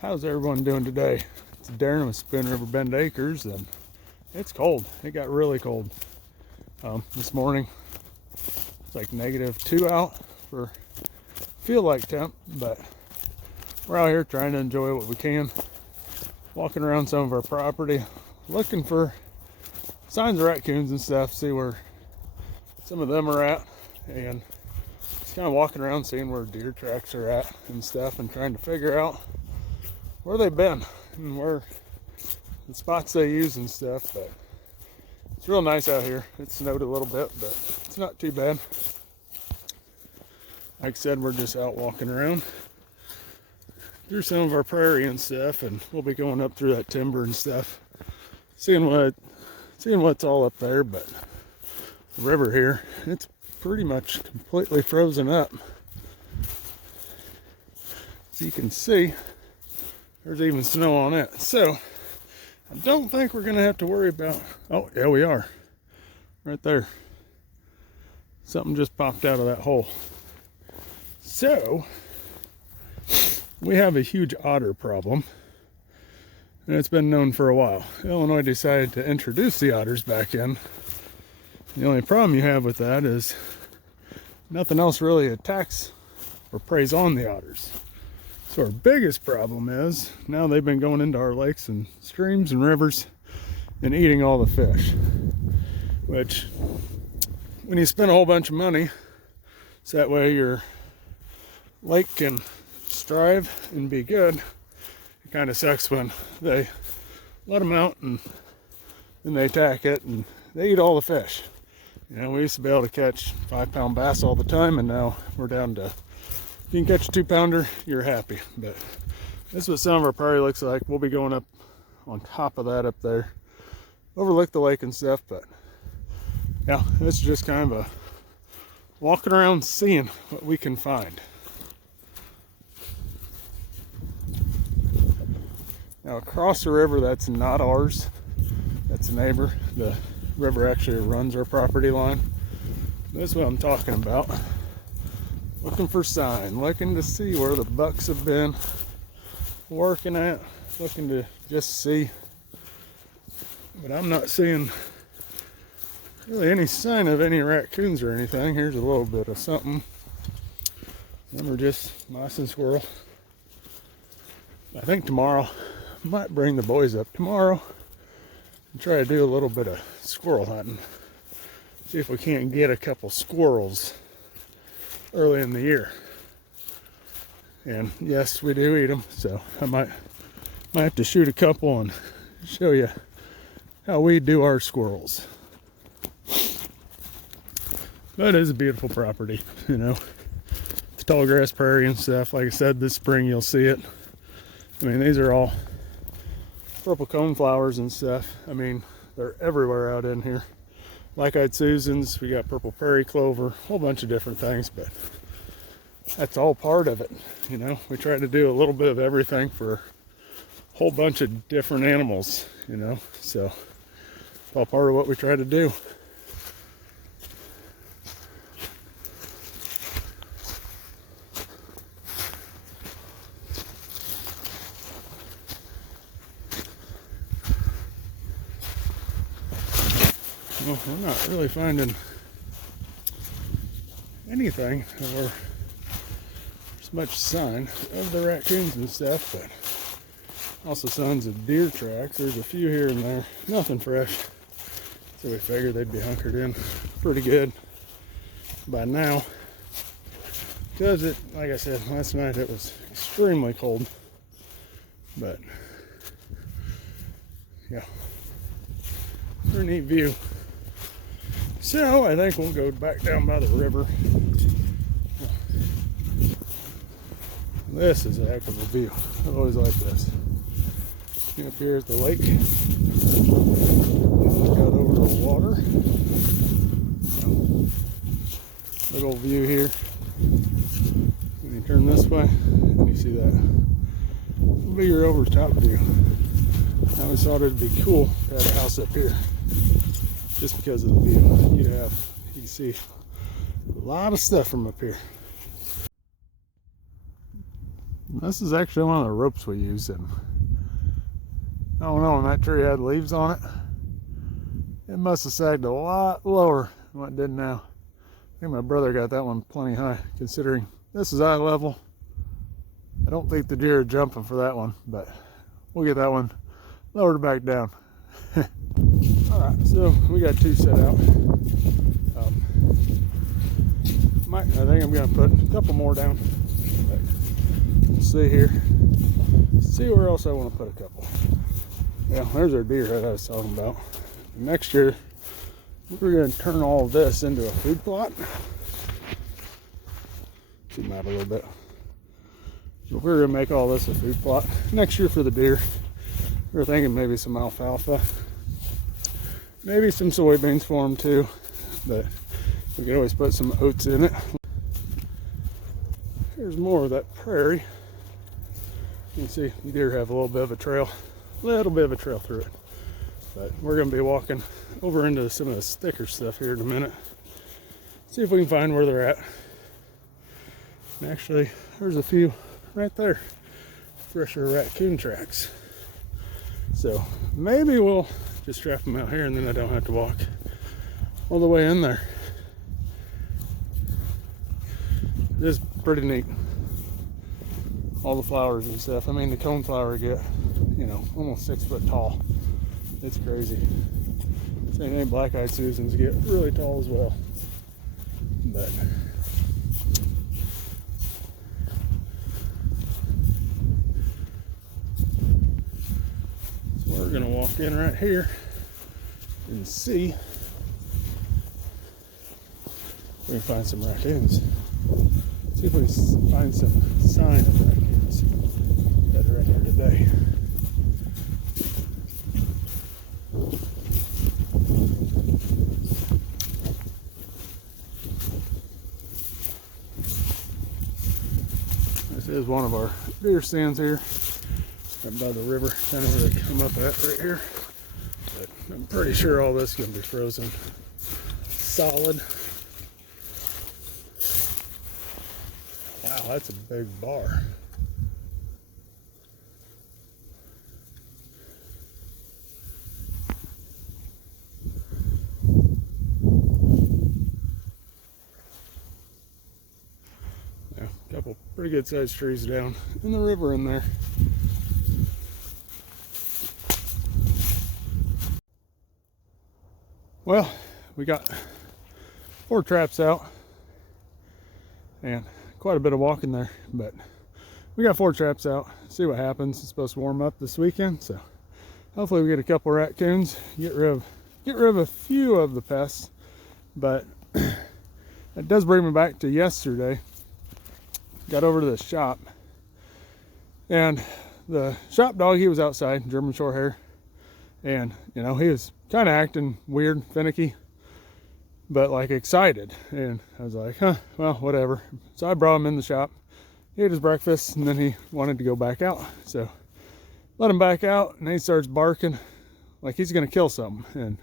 How's everyone doing today? It's Darren with Spoon River Bend Acres, and it's cold. It got really cold this morning. It's like -2 out for feel like temp, but we're out here trying to enjoy what we can. Walking around some of our property, looking for signs of raccoons and stuff, see where some of them are at, and just kind of walking around seeing where deer tracks are at and stuff, and trying to figure out where they've been and where the spots they use and stuff. But it's real nice out here. It snowed a little bit, but it's not too bad. Like I said, we're just out walking around through some of our prairie and stuff, and we'll be going up through that timber and stuff, seeing what's all up there. But the river here, it's pretty much completely frozen up. As you can see, there's even snow on it. So I don't think we're gonna have to worry about, oh yeah, we are right there. Something just popped out of that hole. So we have a huge otter problem, and it's been known for a while. Illinois decided to introduce the otters back in. The only problem you have with that is nothing else really attacks or preys on the otters. So our biggest problem is now they've been going into our lakes and streams and rivers and eating all the fish, which when you spend a whole bunch of money, so that way your lake can strive and be good, it kind of sucks when they let them out and then they attack it and they eat all the fish. You know, we used to be able to catch 5-pound bass all the time, and now we're down to, if you can catch a 2-pounder, you're happy. But this is what some of our prairie looks like. We'll be going up on top of that up there, overlook the lake and stuff. But yeah, this is just kind of a walking around seeing what we can find. Now across the river, that's not ours, that's a neighbor. The river actually runs our property line. That's what I'm talking about. Looking for sign, looking to see where the bucks have been working at, looking to just see. But I'm not seeing really any sign of any raccoons or anything. Here's a little bit of something. Them are just mice and squirrel. I think tomorrow, I might bring the boys up tomorrow and try to do a little bit of squirrel hunting. See if we can't get a couple squirrels early in the year. And yes, we do eat them, so I might have to shoot a couple and show you how we do our squirrels. But it is a beautiful property, you know. It's tall grass prairie and stuff. Like I said, this spring you'll see it. I mean, these are all purple coneflowers and stuff. I mean, they're everywhere out in here. Black-eyed Susans, we got purple prairie clover, a whole bunch of different things, but that's all part of it. You know, we try to do a little bit of everything for a whole bunch of different animals, you know, so it's all part of what we try to do. Well, we're not really finding anything or there's much sign of the raccoons and stuff, but also signs of deer tracks. There's a few here and there, nothing fresh. So we figured they'd be hunkered in pretty good by now. Because it, like I said, last night it was extremely cold. But yeah, pretty neat view. So I think we'll go back down by the river. This is a heck of a view. I always like this. Up here at the lake. Look out over the water. Big old view here. When you turn this way, and you see that bigger over top view. I always thought it'd be cool to have a house up here, just because of the view. You can see a lot of stuff from up here. This is actually one of the ropes we use, and I don't know, when that tree had leaves on it, it must have sagged a lot lower than what it did now. I think my brother got that one plenty high, considering this is eye level. I don't think the deer are jumping for that one, but we'll get that one lowered back down. Alright, so we got 2 set out. I think I'm going to put a couple more down. But we'll see here. See where else I want to put a couple. Yeah, there's our deer that I was talking about. Next year, we're going to turn all of this into a food plot. Zoom out a little bit. So we're going to make all this a food plot next year for the deer. We're thinking maybe some alfalfa. Maybe some soybeans for them too. But we could always put some oats in it. Here's more of that prairie. You can see the deer have a little bit of a trail. Through it. But we're going to be walking over into some of this thicker stuff here in a minute. See if we can find where they're at. And actually, there's a few right there. Fresher raccoon tracks. So maybe we'll just trap them out here and then I don't have to walk all the way in there. This is pretty neat. All the flowers and stuff. I mean, the coneflower get, you know, almost 6 foot tall. It's crazy. Same thing, black-eyed Susans get really tall as well. But so we're gonna walk in right here and see if we can find some raccoons. See if we can find some sign of raccoons that are in here today. This is one of our deer stands here, right by the river, kind of where they come up at right here. But I'm pretty sure all this is going to be frozen solid. Wow, that's a big bar. Yeah, a couple pretty good sized trees down in the river in there. Well, we got 4 traps out and quite a bit of walking there, but we got 4 traps out. See what happens. It's supposed to warm up this weekend, so hopefully we get a couple raccoons, get rid of a few of the pests. But it does bring me back to yesterday. Got over to the shop, and the shop dog, he was outside, German short hair, and you know, he was kind of acting weird, finicky, but like excited. And I was like, huh, well, whatever. So I brought him in the shop. He ate his breakfast and then he wanted to go back out. So let him back out, and then he starts barking like he's gonna kill something. And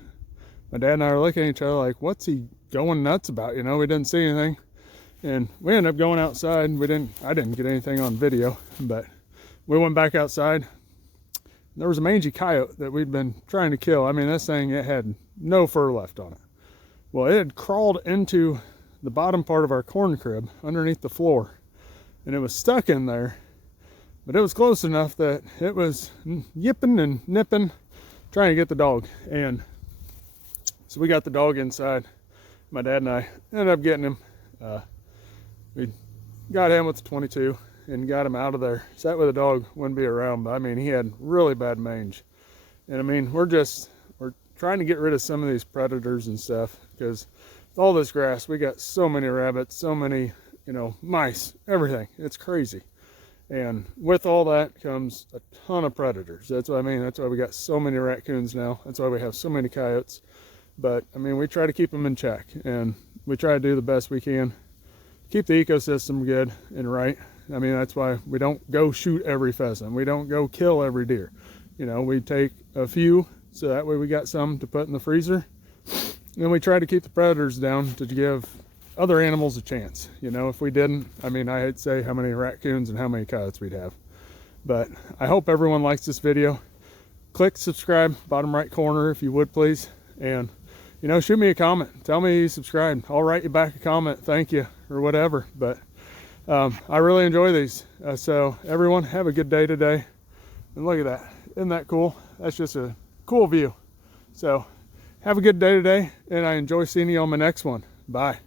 my dad and I are looking at each other like, what's he going nuts about? You know, we didn't see anything. And we ended up going outside. I didn't get anything on video, but we went back outside. There was a mangy coyote that we'd been trying to kill. I mean, this thing, it had no fur left on it. Well, it had crawled into the bottom part of our corn crib underneath the floor, and it was stuck in there, but it was close enough that it was yipping and nipping, trying to get the dog. And so we got the dog inside. My dad and I ended up getting him. We got him with the 22 and got him out of there. So that way the dog wouldn't be around. But I mean, he had really bad mange. And I mean, we're trying to get rid of some of these predators and stuff, because with all this grass, we got so many rabbits, so many, you know, mice, everything. It's crazy. And with all that comes a ton of predators. That's what I mean. That's why we got so many raccoons now. That's why we have so many coyotes. But I mean, we try to keep them in check, and we try to do the best we can. Keep the ecosystem good and right. I mean, that's why we don't go shoot every pheasant. We don't go kill every deer. You know, we take a few, so that way we got some to put in the freezer. And we try to keep the predators down to give other animals a chance. You know, if we didn't, I mean, I'd say how many raccoons and how many coyotes we'd have. But I hope everyone likes this video. Click subscribe, bottom right corner, if you would please. And, you know, shoot me a comment. Tell me you subscribed. I'll write you back a comment, thank you, or whatever. But I really enjoy these. So everyone, have a good day today. And look at that. Isn't that cool? That's just a cool view. So have a good day today, and I enjoy seeing you on my next one. Bye.